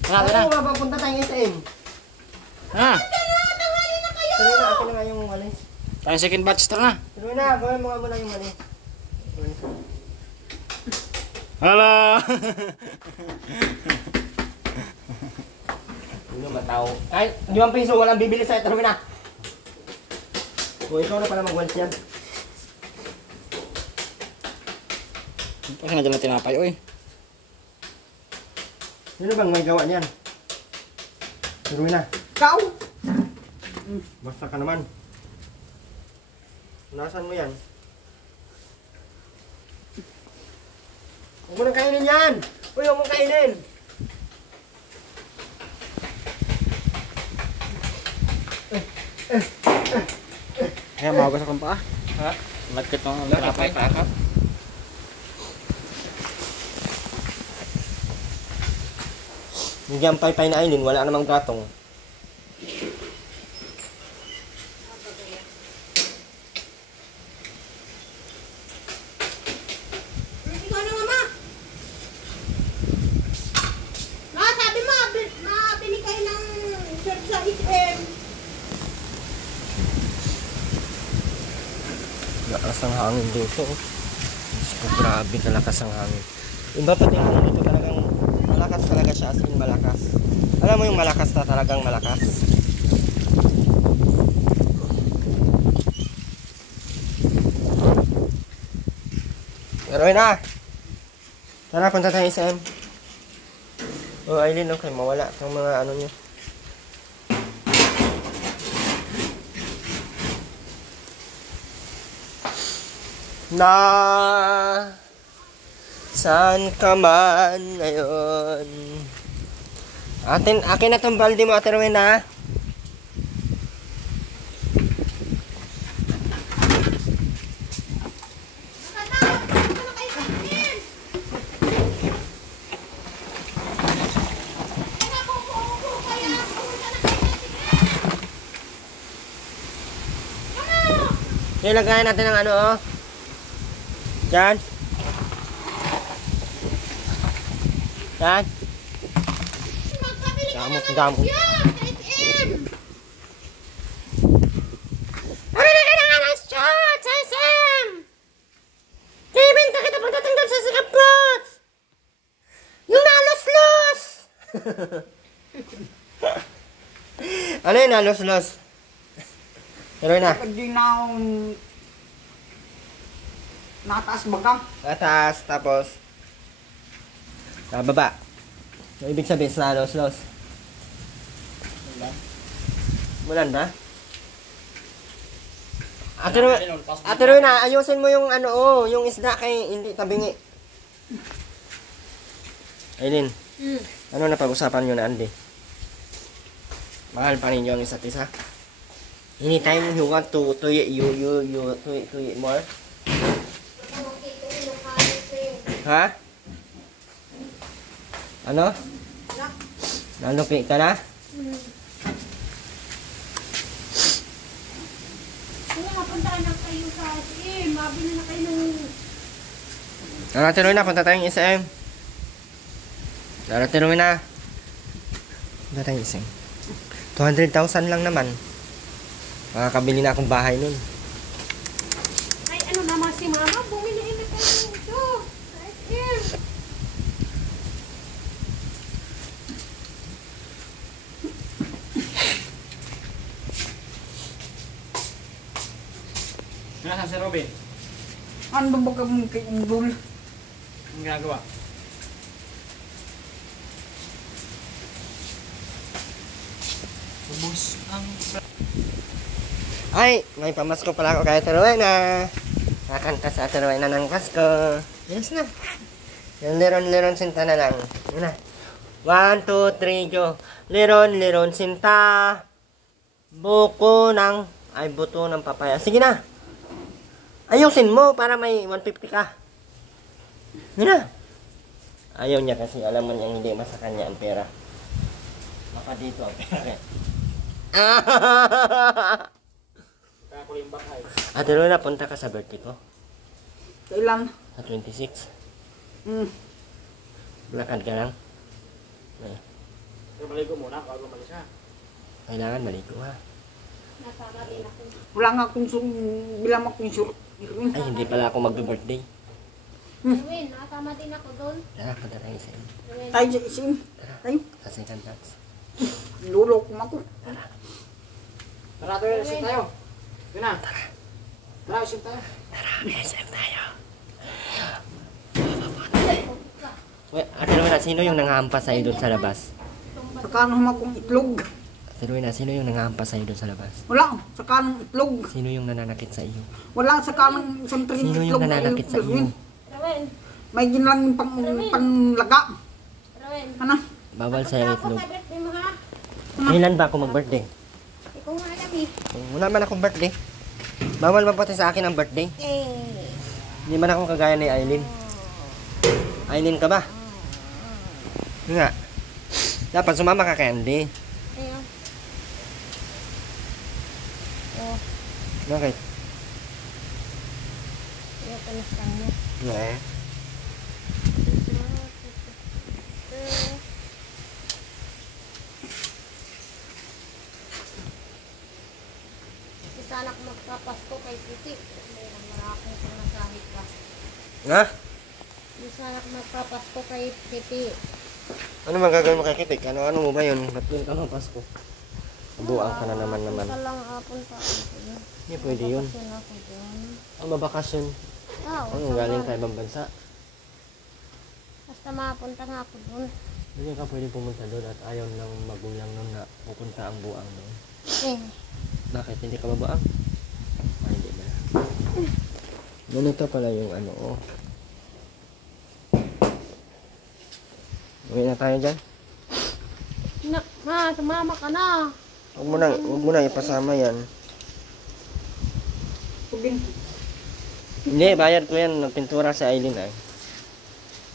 Tara, tara. Ano, mapapunta tayo ng SM. Ha? Tanghali na kayo! Tuloy na, akin na nga yung walis. Tayo second batch. Tara na. Tuloy na, gawin mo nga muna yung walis. Hala. Ano matao? Kahit 5 piso, walang bibili sa ito. Tuloy na. O, ikaw na pala mag-walis yan. Kasi nga dyan na tinapay. Uy. Sino bang may gawa niyan? Tuloy na. Ikaw. Basta ka naman. Nasaan mo yan? Huwag mo nang kainin yan! Uy, huwag mong kainin! Kaya mahugas akong paa. Ha? Lagkit ng tinapay. Pakap. Hindi ang paypay na ainin, wala namang gatong. Ikaw na mama! Ma, sabi mo, mabili kayo ng short sa SM. Lakas ang hangin dito. Diyos ko, grabe kalakas ang hangin. Iba pa din dito talagang malakas talaga siya, as in malakas. Alam mo yung malakas na talagang malakas. Pero na! Tara, punta tayo sa SM. Oh, Aileen, okay, mawala itong mga ano nyo. Na saan ka man ngayon? Akin na tong balde mo, Ate Rowena. Nakatawag ka na kayo sa SM. Kaya kukuha kaya pumunta na kayo sa SM. Ano? Nilagayan natin ng ano, oh. Yan. Yan. Magpabili ka Gamot, na ng gamot. short sa SM. Pabili ka na nga ng short sa SM! Ibenta Ano yun na, los. Pero na. Hindi na nataas baga. Atas, tapos sa baba. So, ibig sabihin sa los. Mulan ba? Ate Rowena, ayusin mo yung ano, yung isda kay hindi tabingi. Aileen, ano na pag-usapan nyo na Andy? Mahal pa ninyo ang isa't isa? Anytime you want to eat more? Ha? Ano? Nalupi ka na? Kaya punta na kayo sa SM. Mabili na kayo ng... Tuloy na, punta tayong SM. Tuloy na. Punta tayong SM. 200,000 lang naman. Makakabili na akong bahay nun. Ay, ano naman si Mama? Bumili na kayo ito. Sa SM. Nasaan si Robin? Ano ba kang kaindol? Ang ginagawa? Ubus ang... Ay, may pamasko pala ako kay Ate Rowena. Kakanta sa Ate Rowena ng Pasko. Yes na. Yung liron sinta na lang. Yun na. 1, 2, 3, go. Liron sinta. Buko ng... Ay, buto ng papaya. Sige na. Ayusin mo para may 150 ka. Yun na. Ayaw niya kasi alam mo niyang hindi masa kanya ang pera. Baka dito ang pera. Ate Rowena, punta ka sa birthday ko. Kailan? Sa 26. Lakad ka lang. Maligo muna, bago malis ha. Kailangan maligo ha. Nasama din ako. Wala nga akong bilang akong sur. Ay, hindi pala ako mag-birthday. Erwin, nasama din ako doon. Tara, punta tayo sa inyo. Erwin. Tayo sa isim. Tayo. Sa second dance. Lulok mo ako. Tara, tayo, isim tayo. Yun na. Tara, isim tayo. Tara, SM tayo. Wait, Ate Rowena, sino yung nangahampas sa'yo doon sa labas? Sa kanong akong itlog. Ate Rowena, sino yung nangahampas sa'yo doon sa labas? Wala. Sa kanong itlog. Sino yung nananakit sa iyo? Wala sa kanong isang tring Sino itlog. yung nananakit sa iyo? Erwin. May ginlang panglaga. Erwin. Ano? Bawal sa Punta yung ako itlog. sa birthday mo ha. Kailan ba ako mag-birthday? Ikaw nga alam eh. Wala man akong birthday. Bawal man pati sa akin ang birthday. Hindi man ako kagaya ni Aileen. Aileen ka ba? Yun nga. Dapat sumama ka kay Andy. Ayun. Bakit? Ayun, kanistan mo. Yeah. Sana ako magpapasko kay Titi. May maraming pangnasahe ka. Ha? Sana ako magpapasko kay Titi. Ano bang gagawin mo kay Kitik? Ano mo ba yun? Ba't doon ka mapasko? Buang ka na naman. Punta lang punta ako. Hindi pwede yun. Bakasyon ako doon. Ang babakasyon. Ano galing sa ibang bansa? Basta mapunta nga ako doon. Hindi ka pwede pumunta doon at ayaw ng magulang nun na pupunta ang buang doon. Bakit? Hindi ka babaang? Ah, hindi ba? Ganito pala yung ano, oh. Uwi na tayo dyan. Ma, sumama ka na. Huwag mo na ipasama yan. Tubig. Hindi, bayad ko yan. Nagpintura si Aileen ay.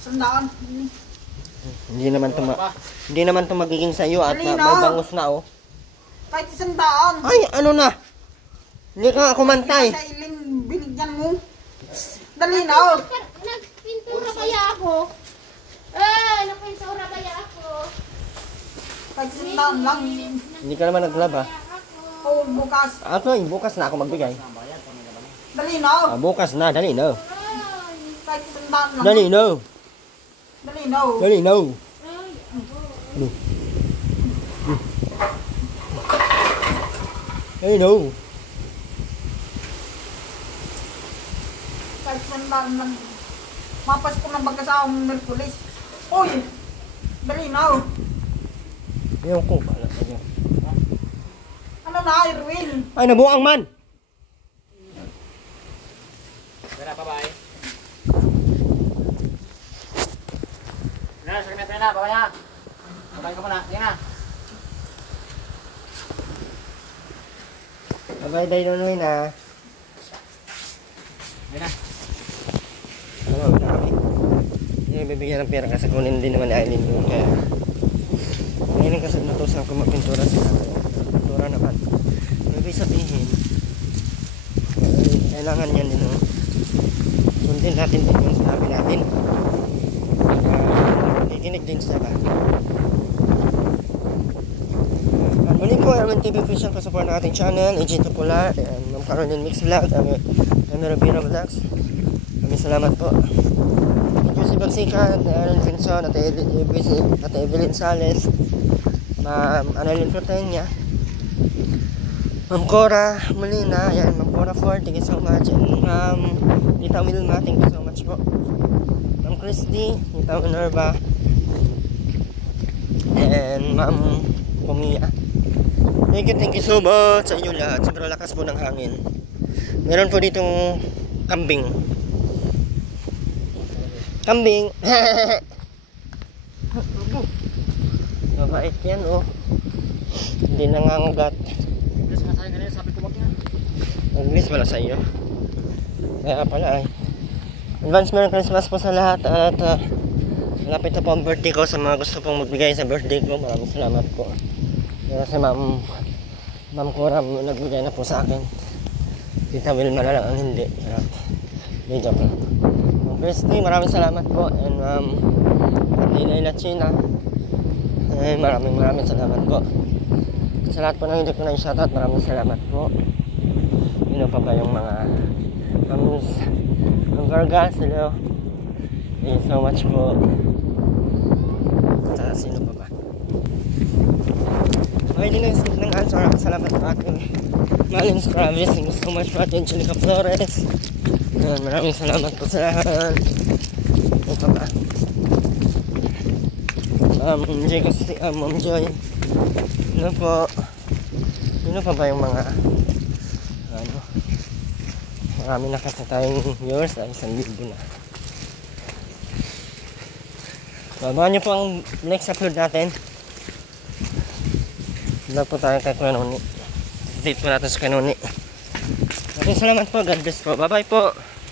Sandaan. Hindi naman to magiging sa iyo at may bangus na, oh. Kahit isang daan. Ay, ano na? Hindi ka nga kumantay. Sa iling binigyan mo. Dali na. Nagpintura kaya ako. Nagpintura kaya ako. Kahit isang daan lang. Hindi ka naman naglaba. O bukas. Okay, bukas na ako magbigay. Dali na. Bukas na, dali no. Kahit isang daan lang. Dali no. Dali na. Dali no. I know. Kahit sandaan lang. Mapas ko ng magkasamang Merkulis. Uy! Dali na oh. Ewan ko, pala sa inyo. Ano na, Irwin? Ay, nabuang man! Pena, bye-bye. Pena, sakit na pena, bye-bye. Bye-bye ka muna, sige na. Bye-bye, Dinonoy na. Pena. Ano, wala kami. Hindi bibigyan ng pera kasi kunin din naman ni Aileen yun. Kaya, ngayon kasi natusan ko magpintura sila. Pintura naman. Ibig sabihin, kailangan yan din. Sundin natin din yung sinabi natin. Nakikinig din sila. Muli po, Erwin TV Official, pa-support ng ating channel, AJ Popular, and Ma'am Caroline Mix Vlog, Amy Rivera Vlogs. Maraming salamat po. Thank you si Bagsikan, Aaron Vinson, at Evelyn Sales, Ma'am Annalyn Protenya, Ma'am Cora Molina, yan, Ma'am Cora Ford, thank you so much, and Ma'am Tita Wilma, thank you so much po. Ma'am Christy, Tita Minerva, and Ma'am Pumia. Thank you so much sa inyo lahat. Sobrang lakas po ng hangin. Meron po ditong kambing. Kambing. Mabait yan oh. Hindi nangangugat. Terus nga sayang ganyan, sabi ko wag yan. English pala sa iyo. Kaya pala ay. Advance Merry Christmas po sa lahat. At malapit na po ang birthday ko. Sa mga gusto pong magbigay sa birthday ko, maraming salamat po. Kaya si Ma'am Cora nagbigay na po sa akin. Tita Wilma na lang ang hindi. Hindi, joke lang. Ma'am Christy, maraming salamat po. And Ma'am Layla China, maraming salamat po. Sa lahat po ng hindi ko na i-shoutout, maraming salamat po. Sino pa ba yung mga Ma'am Vargas, hello. Thank you so much po. At sino pa ba? Okay din ang skip ng answer. Salamat po ating Malin Travis. Thank you so much po ating Angelica Flores. Maraming salamat po sa lahat. Ito pa ba? Ma'am Joy. Ano po? Sino pa ba yung mga ano? Marami na kasi tayong viewers. Ay, 1,000 na. Abangan nyo po ang next upload natin. Vlog po tayo kay Kuya Noni. Update po natin sa Kuya Noni. Maraming salamat po. God bless po. Bye bye po.